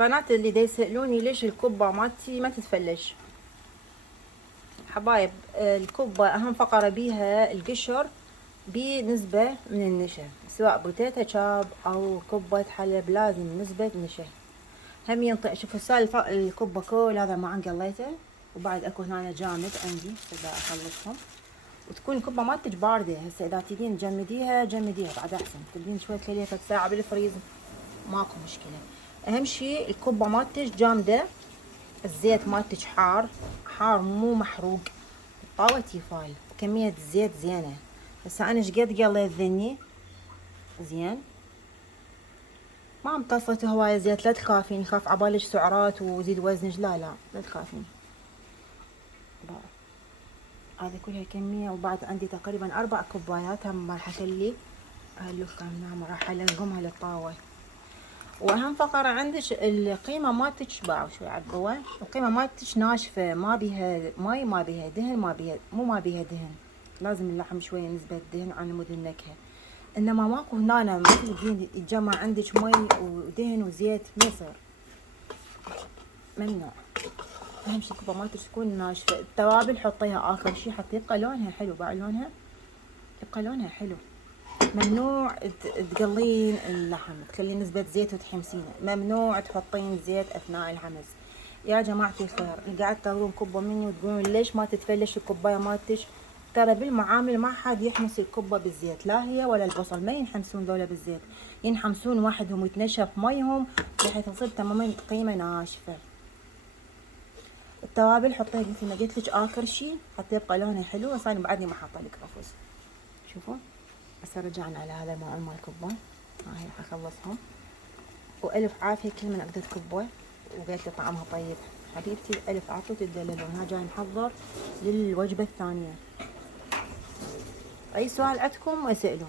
بنات اللي دا يسألوني ليش الكبة مالتي ما تتفلش. حبايب، الكبة أهم فقرة بيها القشر بنسبة من النشا، سواء بوتيتا شاب أو كبة حلب لازم نسبة نشا. هم ينطق. شوفوا هسه الكبة كل هذا ما قليته، وبعد اكو هنا جامد عندي بدي اخلصهم. وتكون الكبة مالتك باردة. هسه اذا تريدين تجمديها بعد احسن، تبين شوية تخليها ساعة بالفريز ماكو مشكلة. اهم شي الكبة مالتك جامدة، الزيت مالتك حار مو محروق، الطاوة تيفاي، كمية زيت زينة. هسه انا شقد قليت ذني زين، ما امتصت هواية زيت، لا تخافين، خاف عبالك سعرات وزيد وزنك، لا تخافين. هذه كلها كمية، وبعد عندي تقريبا 4 كوبايات هم راح اخلي هاللفة نعم راح القمها للطاوة. واهم فقرة عندك القيمة مالتك باعوا شوي عالقوة، القيمة مالتك ناشفة، ما بيها ماي، ما بيها دهن، ما بيها دهن. لازم اللحم شوية نسبة دهن على مود النكهة، انما ماكو هنا ما تقدرين يتجمع عندك مي ودهن وزيت، ما يصير، ممنوع. اهم شي الكبة مالتك تكون ناشفة. التوابل حطيها اخر شي حتى يبقى لونها حلو، بعد يبقى لونها حلو. ممنوع تقلين اللحم، تخلين نسبة زيت وتحمسينه، ممنوع تحطين زيت اثناء الحمز. يا جماعة الخير، اللي قاعد تاخذون كبة مني وتقولون ليش ما تتفلش الكوباية مالتك، ترى بالمعامل ما حد يحمس الكبة بالزيت، لا هي ولا البصل ما ينحمسون ذولا بالزيت، ينحمسون وحدهم ويتنشف ميهم بحيث تصير تماما قيمة ناشفة. التوابل حطيها مثل ما قلت لك اخر شي حتى يبقى لونها حلو. بس انا بعدني ما حاطه لك رفوز. شوفوا هسه رجعنا على هذا الماء مال الكبة، هاي راح اخلصهم. والف عافية كل من اقدر كبة وقالت لي طعمها طيب. حبيبتي الف عافية وتدللون. ها جاي نحضر للوجبة الثانية. اي سؤال عندكم اسألوا.